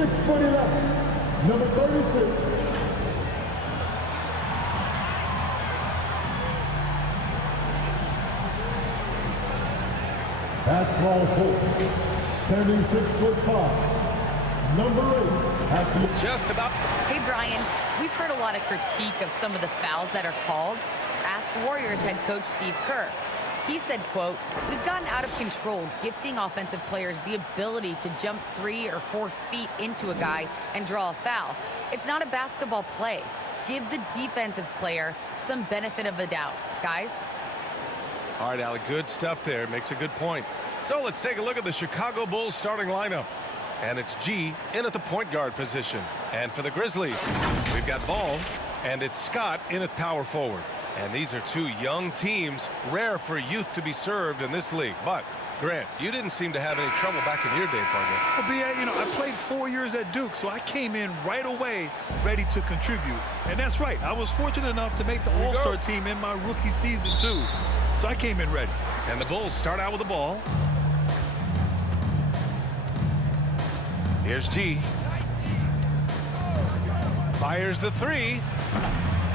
6'11", number 36. At small forward, standing 6'5", number 8. At the Just about. Hey, Brian, we've heard a lot of critique of some of the fouls that are called. Ask Warriors head coach Steve Kerr. He said, quote, "We've gotten out of control, gifting offensive players the ability to jump 3 or 4 feet into a guy and draw a foul. It's not a basketball play. Give the defensive player some benefit of the doubt, guys." All right, Alec, good stuff there. Makes a good point. So let's take a look at the Chicago Bulls starting lineup. And it's G in at the point guard position. And for the Grizzlies, we've got Ball, and it's Scott in at power forward. And these are two young teams, rare for youth to be served in this league. But, Grant, you didn't seem to have any trouble back in your day, partner. Well, B.A., I played 4 years at Duke, so I came in right away ready to contribute. And that's right. I was fortunate enough to make the All-Star team in my rookie season, too. So I came in ready. And the Bulls start out with the ball. Here's G. Fires the 3.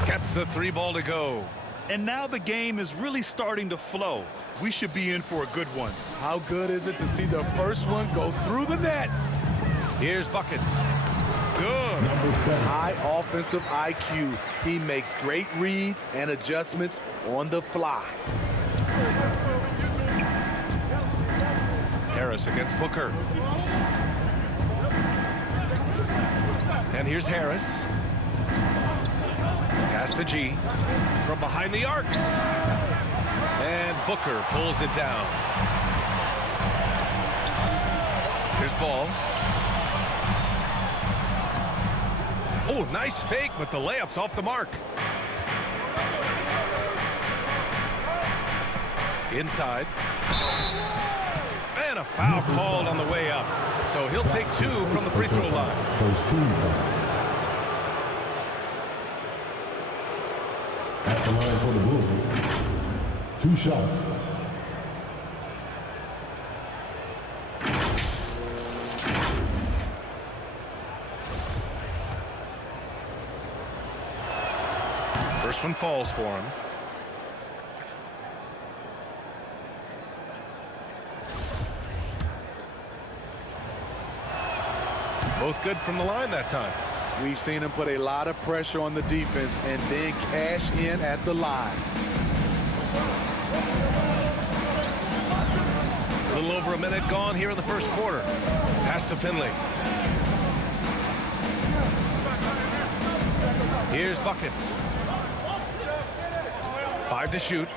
Gets the 3 ball to go. And now the game is really starting to flow. We should be in for a good one. How good is it to see the first one go through the net? Here's Buckets. Good. number 7. High offensive IQ. He makes great reads and adjustments on the fly. Harris against Booker. And here's Harris. Pass to G. From behind the arc. And Booker pulls it down. Here's Ball. Oh, nice fake, but the layup's off the mark. Inside. And a foul called on the way up. So he'll take 2 from the free throw line. First team foul. At the line for the Bulls, 2 shots. First one falls for him. Both good from the line that time. We've seen him put a lot of pressure on the defense and then cash in at the line. A little over a minute gone here in the first quarter. Pass to Finley. Here's Buckets. 5 to shoot.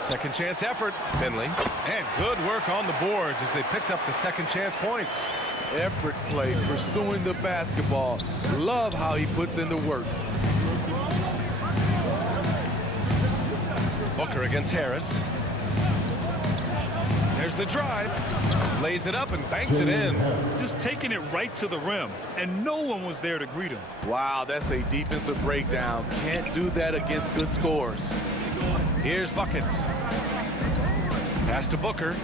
Second chance effort, Finley. And good work on the boards as they picked up the second chance points. Effort play, pursuing the basketball. Love how he puts in the work. Booker against Harris. There's the drive. Lays it up and banks it in. Just taking it right to the rim, and no one was there to greet him. Wow, that's a defensive breakdown. Can't do that against good scores. Here's Buckets. Pass to Booker.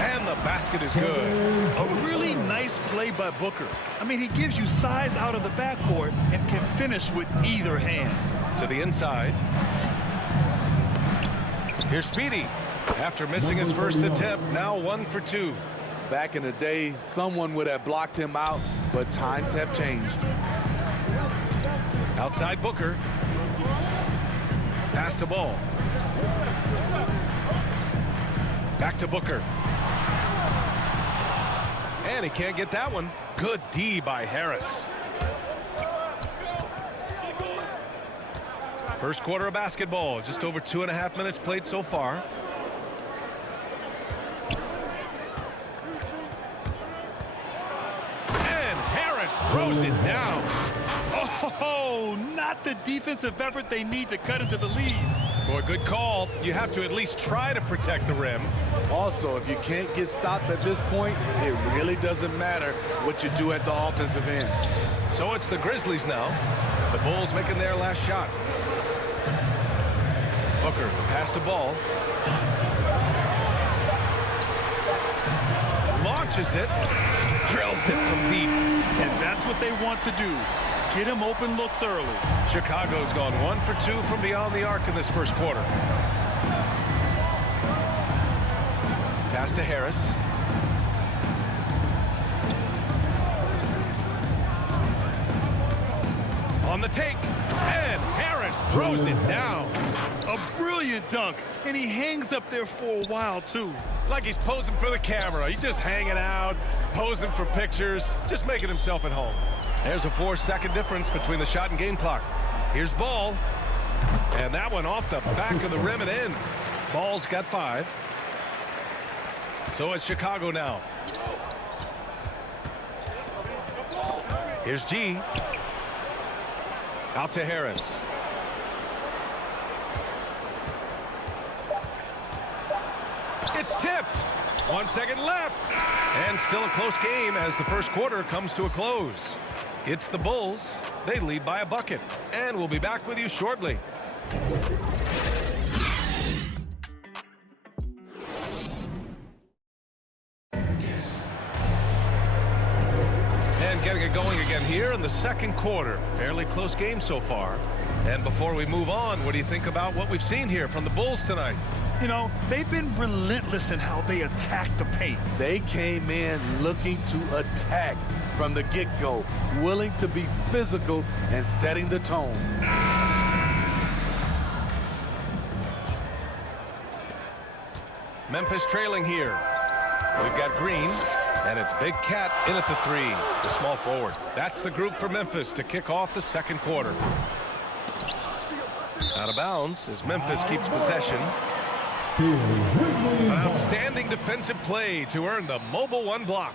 And the basket is good. A really nice play by Booker. I mean, he gives you size out of the backcourt and can finish with either hand. To the inside. Here's Speedy. After missing his first attempt, now 1 for 2. Back in the day, someone would have blocked him out, but times have changed. Outside Booker. Pass to Ball. Back to Booker. And he can't get that one. Good D by Harris. First quarter of basketball. Just over 2.5 minutes played so far. And Harris throws it down. Oh, not the defensive effort they need to cut into the lead. Boy, good call. You have to at least try to protect the rim. Also, if you can't get stops at this point, it really doesn't matter what you do at the offensive end. So it's the Grizzlies now. The Bulls making their last shot. Booker, pass to Ball. launches it, drills it from deep. And that's what they want to do. Get him open looks early. Chicago's gone 1 for 2 from beyond the arc in this first quarter. Pass to Harris. On the take, and Harris throws it down. A brilliant dunk, and he hangs up there for a while, too. Like he's posing for the camera. He's just hanging out, posing for pictures, just making himself at home. There's a 4-second difference between the shot and game clock. Here's Ball, and that one off the back of the rim and in. Ball's got 5. So it's Chicago now. Here's G. Out to Harris. It's tipped. 1 second left. And still a close game as the first quarter comes to a close. It's the Bulls. They lead by a bucket. And we'll be back with you shortly. And getting it going again here in the second quarter. Fairly close game so far. And before we move on, what do you think about what we've seen here from the Bulls tonight? You know, they've been relentless in how they attack the paint. They came in looking to attack from the get-go, willing to be physical and setting the tone. Memphis trailing here. We've got Green, and it's Big Cat in at the 3, the small forward. That's the group for Memphis to kick off the second quarter. Out of bounds as Memphis keeps possession. An outstanding defensive play to earn the mobile 1 block.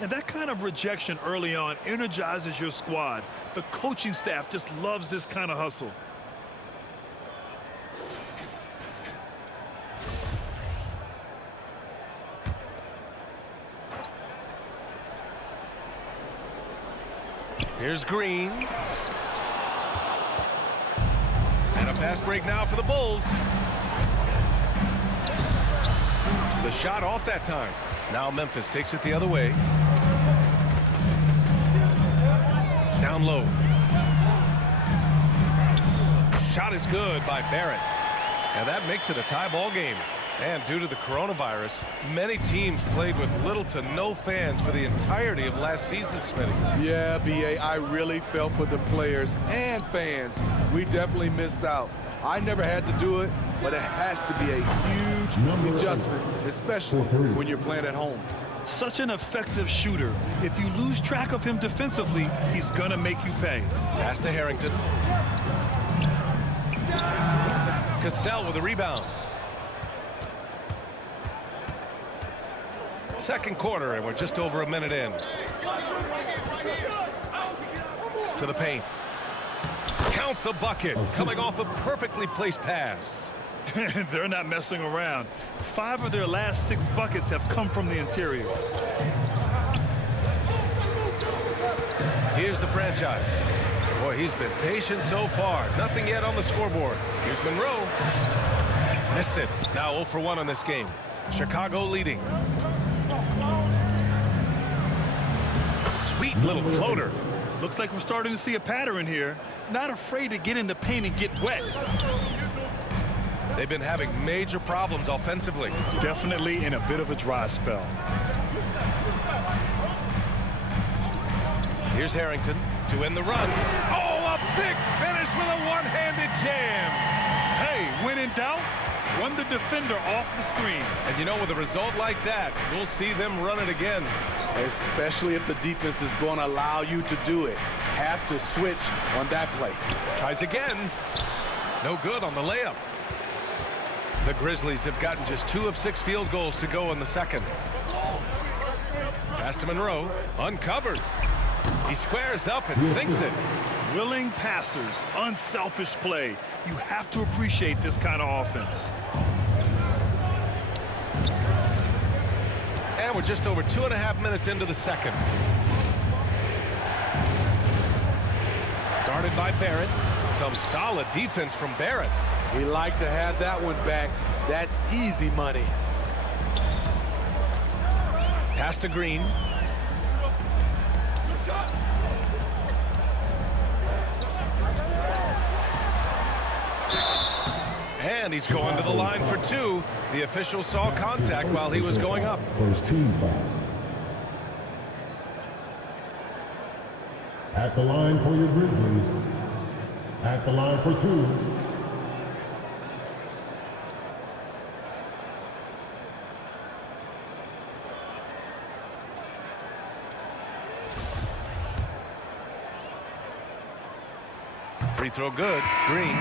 And that kind of rejection early on energizes your squad. The coaching staff just loves this kind of hustle. Here's Green. And a fast break now for the Bulls. The shot off that time. Now Memphis takes it the other way. Down low. Shot is good by Barrett. And that makes it a tie ball game. And due to the coronavirus, many teams played with little to no fans for the entirety of last season, Smitty. Yeah, B.A., I really felt for the players and fans. We definitely missed out. I never had to do it, but it has to be a huge adjustment, especially when you're playing at home. Such an effective shooter. If you lose track of him defensively, he's going to make you pay. Pass to Harrington. Cassell with a rebound. Second quarter, and we're just over a minute in. To the paint. Count the bucket, coming off a perfectly placed pass. They're not messing around. 5 of their last 6 buckets have come from the interior. Here's the franchise. Boy, he's been patient so far. Nothing yet on the scoreboard. Here's Monroe. Missed it. Now 0 for 1 on this game. Chicago leading. Sweet little floater. Looks like we're starting to see a pattern here. Not afraid to get in the paint and get wet. They've been having major problems offensively. Definitely in a bit of a dry spell. Here's Harrington to end the run. Oh, a big finish with a one-handed jam. Hey, when in doubt, run the defender off the screen. And you know, with a result like that, we'll see them run it again. Especially if the defense is going to allow you to do it. Have to switch on that play. Tries again. No good on the layup. The Grizzlies have gotten just 2 of 6 field goals to go in the second. Pass to Monroe. Uncovered. He squares up and sinks it. Willing passers, unselfish play. You have to appreciate this kind of offense. And we're just over 2.5 minutes into the second. Guarded by Barrett. Some solid defense from Barrett. We like to have that one back. That's easy money. Pass to Green. And he's going to the line for two. The official saw contact while he was going up. First team foul. At the line for your Grizzlies. At the line for two. Free throw good. Green.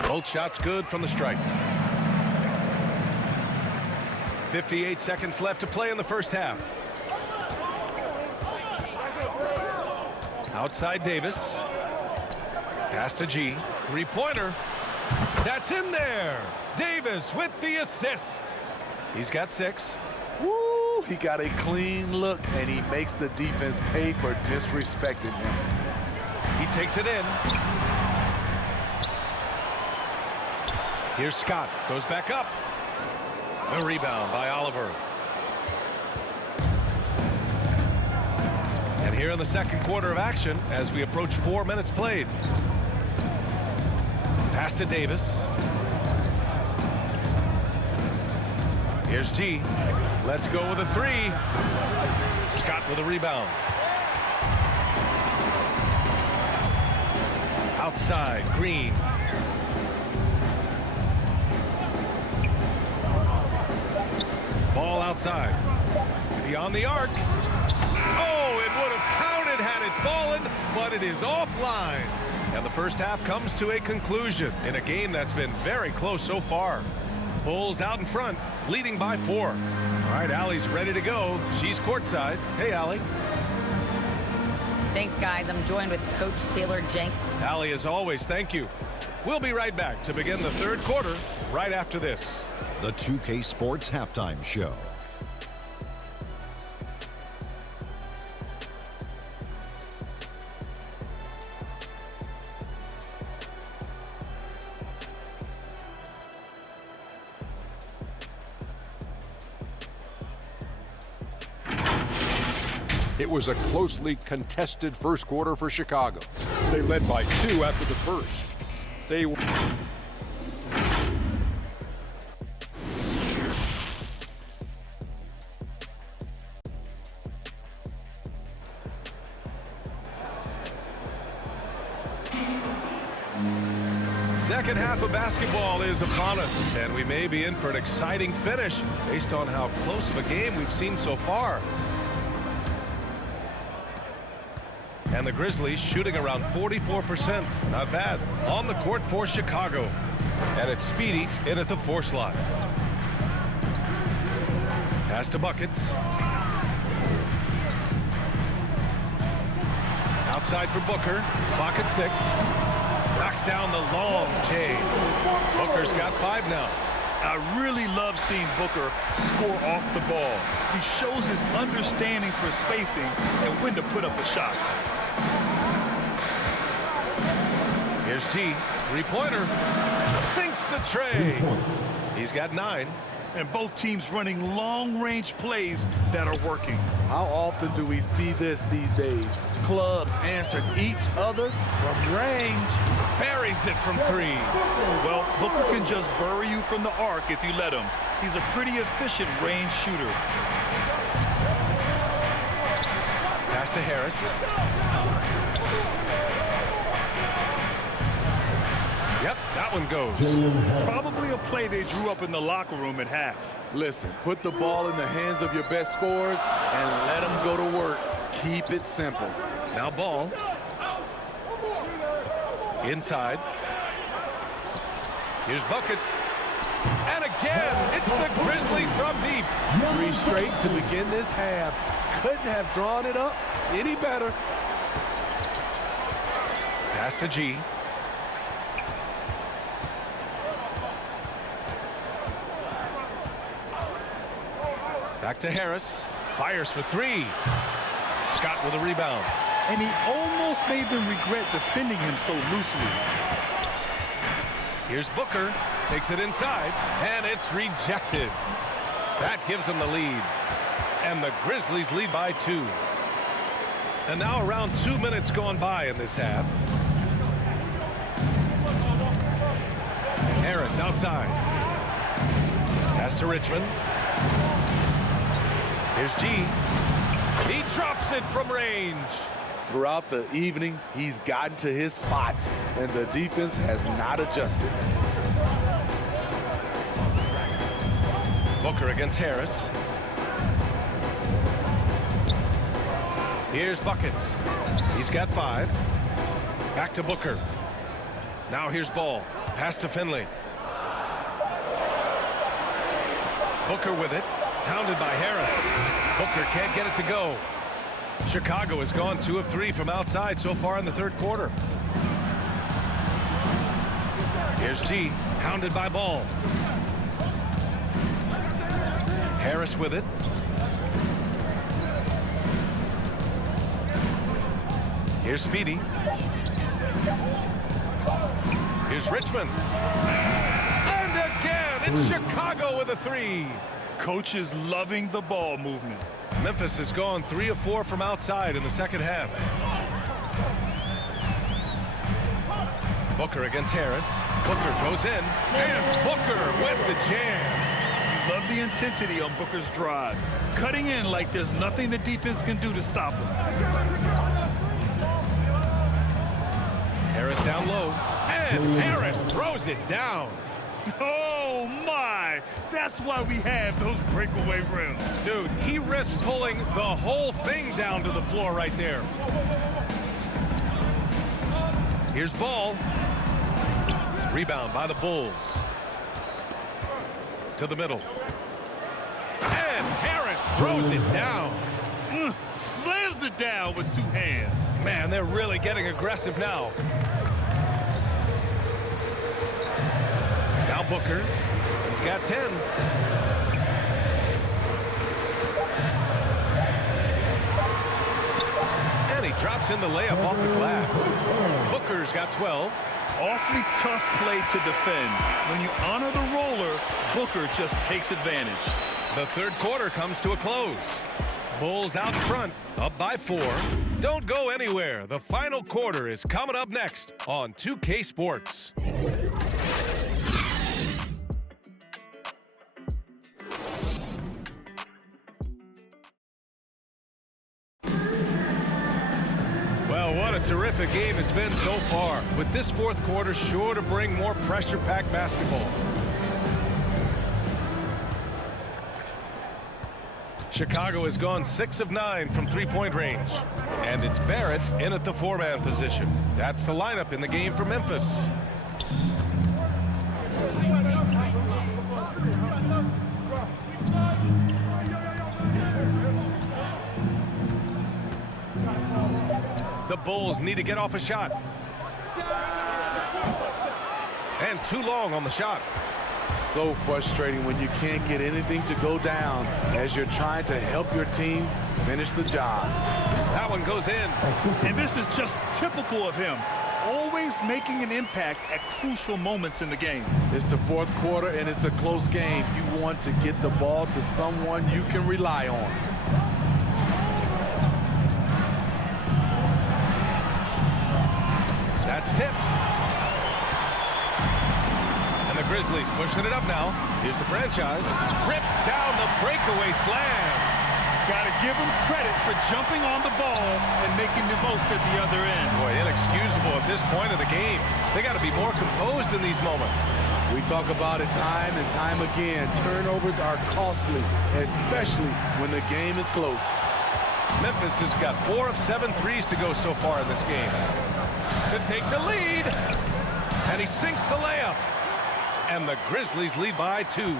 Both shots good from the stripe. 58 seconds left to play in the first half. Outside Davis. Pass to G. Three-pointer. That's in there. Davis with the assist. He's got 6. Woo! He got a clean look, and he makes the defense pay for disrespecting him. He takes it in. Here's Scott. Goes back up. The rebound by Oliver. And here in the second quarter of action as we approach 4 minutes played. Pass to Davis. Here's G. Let's go with a 3. Scott with a rebound. Outside, Green. Ball outside. Beyond the arc. Oh, it would have counted had it fallen, but it is offline. And the first half comes to a conclusion in a game that's been very close so far. Bulls out in front, leading by 4. All right, Allie's ready to go. She's courtside. Hey, Allie. Thanks, guys. I'm joined with Coach Taylor Jenk. Allie, as always, thank you. We'll be right back to begin the third quarter right after this. The 2K Sports Halftime Show. It was a closely contested first quarter for Chicago. They led by 2 after the first. They Second half of basketball is upon us, and we may be in for an exciting finish based on how close of a game we've seen so far. And the Grizzlies shooting around 44%. Not bad. On the court for Chicago. And it's Speedy in at the 4 slot. Pass to Buckets. Outside for Booker. Clock at 6. Knocks down the long J. Booker's got 5 now. I really love seeing Booker score off the ball. He shows his understanding for spacing and when to put up a shot. Here's T. Three-pointer. Sinks the tray. He's got 9. And both teams running long-range plays that are working. How often do we see this these days? Clubs answering each other from range. Buries it from 3. Well, Booker can just bury you from the arc if you let him. He's a pretty efficient range shooter. Pass to Harris. Yep, that one goes. Probably a play they drew up in the locker room at half. Listen, put the ball in the hands of your best scorers and let them go to work. Keep it simple. Now Ball. Inside. Here's Buckets. And again, it's the Grizzlies from deep. 3 straight to begin this half. Couldn't have drawn it up any better. Pass Pass to G. Back to Harris. Fires for three. Scott with a rebound. And he almost made them regret defending him so loosely. Here's Booker. Takes it inside, and it's rejected. That gives them the lead. And the Grizzlies lead by 2. And now around 2 minutes gone by in this half. Harris outside. Pass to Richmond. Here's G. He drops it from range. Throughout the evening, he's gotten to his spots, and the defense has not adjusted. Booker against Harris. Here's Buckets. He's got 5. Back to Booker. Now here's Ball. Pass to Finley. Booker with it. Hounded by Harris. Booker can't get it to go. Chicago has gone 2 of 3 from outside so far in the third quarter. Here's G. Hounded by Ball. Harris with it. Here's Speedy. Here's Richmond. And again, it's Chicago with a 3. Coach is loving the ball movement. Memphis has gone 3 of 4 from outside in the second half. Booker against Harris. Booker goes in, and Booker with the jam. Love the intensity on Booker's drive. Cutting in like there's nothing the defense can do to stop him. Harris down low, and Harris throws it down. Oh, my. That's why we have those breakaway rims. Dude, he risked pulling the whole thing down to the floor right there. Here's Ball. Rebound by the Bulls. To the middle. And Harris throws it down. Slams it down with 2 hands. Man, they're really getting aggressive now. Now Booker. He's got 10. And he drops in the layup off the glass. Booker's got 12. Awfully tough play to defend. When you honor the roller, Booker just takes advantage. The third quarter comes to a close. Bulls out front, up by 4. Don't go anywhere. The final quarter is coming up next on 2K Sports. Well, what a terrific game it's been so far, with this fourth quarter sure to bring more pressure-packed basketball. Chicago has gone 6 of 9 from three-point range. And it's Barrett in at the 4-man position. That's the lineup in the game for Memphis. The Bulls need to get off a shot. And too long on the shot. So frustrating when you can't get anything to go down as you're trying to help your team finish the job. That one goes in. And this is just typical of him. Always making an impact at crucial moments in the game. It's the fourth quarter and it's a close game. You want to get the ball to someone you can rely on. That's tipped. And the Grizzlies pushing it up now. Here's the franchise. Rips down the breakaway slam. Got to give him credit for jumping on the ball and making the most at the other end. Boy, inexcusable at this point of the game. They got to be more composed in these moments. We talk about it time and time again. Turnovers are costly, especially when the game is close. Memphis has got 4 of 7 threes to go so far in this game. To take the lead. And he sinks the layup. And the Grizzlies lead by 2.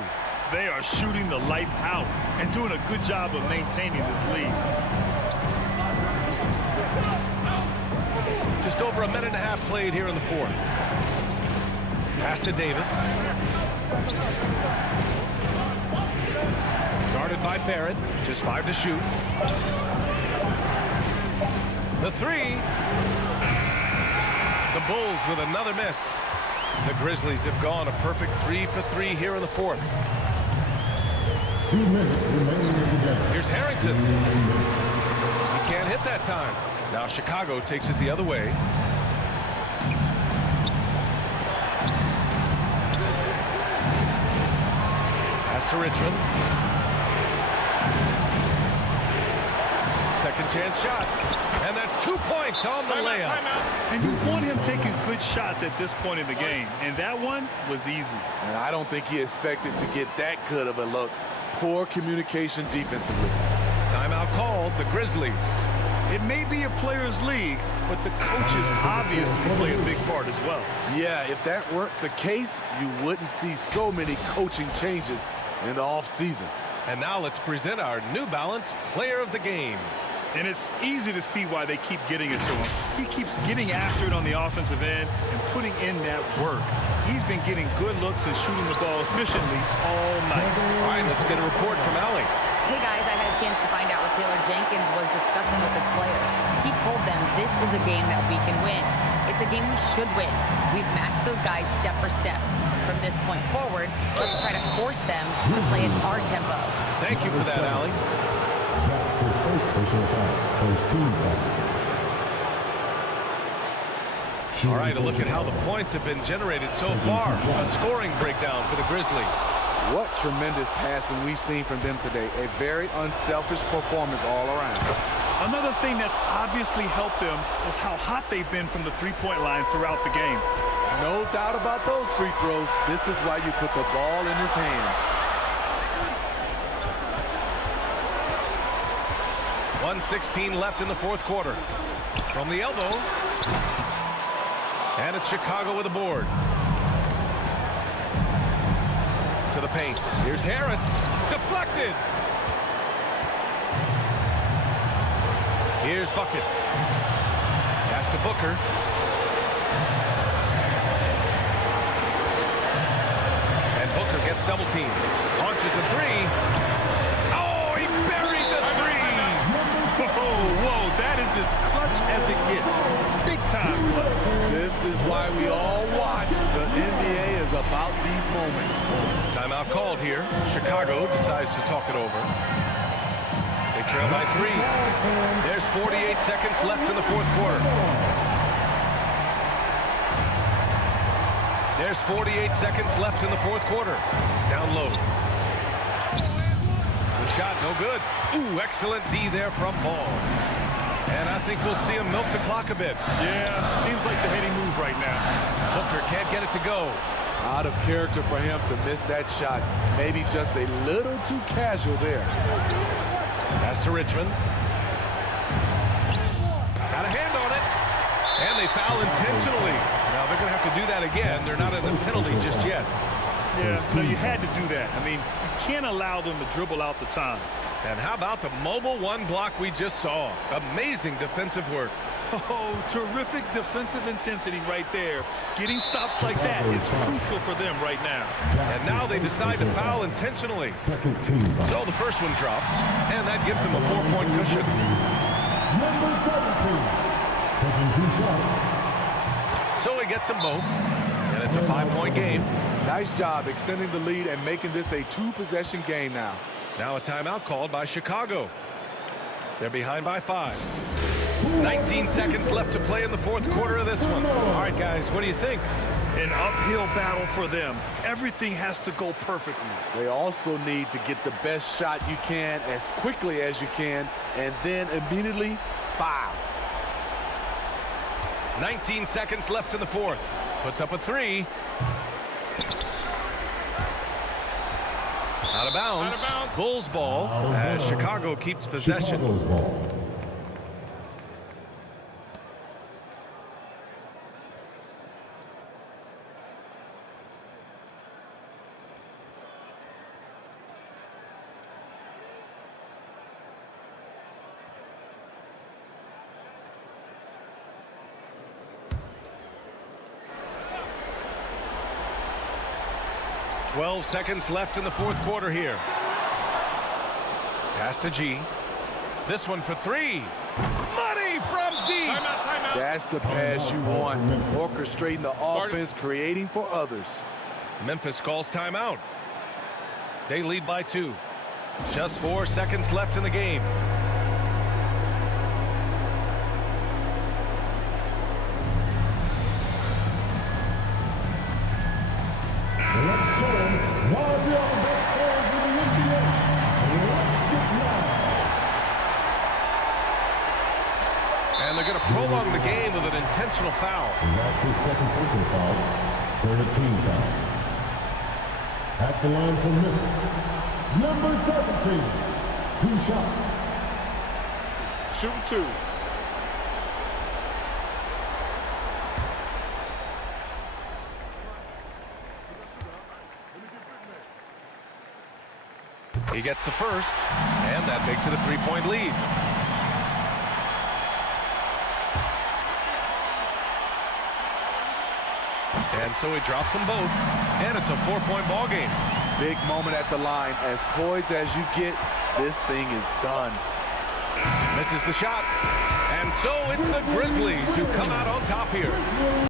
They are shooting the lights out and doing a good job of maintaining this lead. Just over a minute and a half played here in the fourth. Pass to Davis. Guarded by Barrett. Just 5 to shoot. The three. The Bulls with another miss. The Grizzlies have gone a perfect 3 for 3 here in the fourth. 2 minutes remaining in the game. Here's Harrington. He can't hit that time. Now Chicago takes it the other way. Pass to Richmond. Second chance shot. And that's 2 points on the layup. And you want him taking good shots at this point in the game. And that one was easy. And I don't think he expected to get that good of a look. Poor communication defensively. Timeout called, the Grizzlies. It may be a players' league, but the coaches obviously play a big part as well. Yeah, if that weren't the case, you wouldn't see so many coaching changes in the offseason. And now let's present our New Balance Player of the Game. And it's easy to see why they keep getting it to him. He keeps getting after it on the offensive end and putting in that work. He's been getting good looks and shooting the ball efficiently all night. All right, let's get a report from Allie. Hey guys, I had a chance to find out what Taylor Jenkins was discussing with his players. He told them this is a game that we can win. It's a game we should win. We've matched those guys step for step. From this point forward, let's try to force them to play at our tempo. Thank you for that, Allie. That's his first personal foul. First team foul. All right, a look at how the points have been generated so far. A scoring breakdown for the Grizzlies. What tremendous passing we've seen from them today. A very unselfish performance all around. Another thing that's obviously helped them is how hot they've been from the three-point line throughout the game. No doubt about those free throws. This is why you put the ball in his hands. 1:16 left in the fourth quarter. From the elbow. And it's Chicago with a board. To the paint. Here's Harris. Deflected. Here's Buckets. Pass to Booker. And Booker gets double teamed. Launches a three. Oh, he buried the three. Whoa, that is as clutch as it gets. Big time clutch. This is why we all watch. The NBA is about these moments. Timeout called here. Chicago decides to talk it over. They trail by 3. There's 48 seconds left in the fourth quarter. There's 48 seconds left in the fourth quarter. Down low. The shot, no good. Ooh, excellent D there from Ball. And I think we'll see him milk the clock a bit. Yeah, seems like the heady move right now. Booker can't get it to go. Out of character for him to miss that shot. Maybe just a little too casual there. Pass to Richmond. Got a hand on it. And they foul intentionally. Now they're going to have to do that again. They're not in the penalty just yet. Yeah, so you had to do that. I mean, you can't allow them to dribble out the time. And how about the mobile one block we just saw? Amazing defensive work. Oh, terrific defensive intensity right there. Getting stops like that is crucial for them right now. And now they decide to foul intentionally. Second team foul. So the first one drops, and that gives them a 4-point cushion. Number 17. Taking 2 shots. So he gets them both, and it's a 5-point game. Nice job extending the lead and making this a 2-possession game now. Now a timeout called by Chicago. They're behind by 5. 19 seconds left to play in the fourth quarter of this one. All right, guys, what do you think? An uphill battle for them. Everything has to go perfectly. They also need to get the best shot you can as quickly as you can and then immediately foul. 19 seconds left in the fourth. Puts up a 3. Out of bounds. Bulls ball as Chicago keeps possession. Chicago's ball. 12 seconds left in the fourth quarter here. Pass to G. This one for three. Money from deep. Timeout. That's the pass you want. Orchestrating the offense, creating for others. Memphis calls timeout. They lead by 2. Just 4 seconds left in the game. Let's show them why we are the best players in the NBA. Let's get live. And they're going to prolong the game with an intentional foul. And that's his second personal foul for a team foul. At the line for Memphis, number 17, 2 shots. Shooting 2. He gets the first, and that makes it a 3-point lead. And so he drops them both, and it's a 4-point ball game. Big moment at the line. As poised as you get, this thing is done. Misses the shot. And so it's the Grizzlies who come out on top here.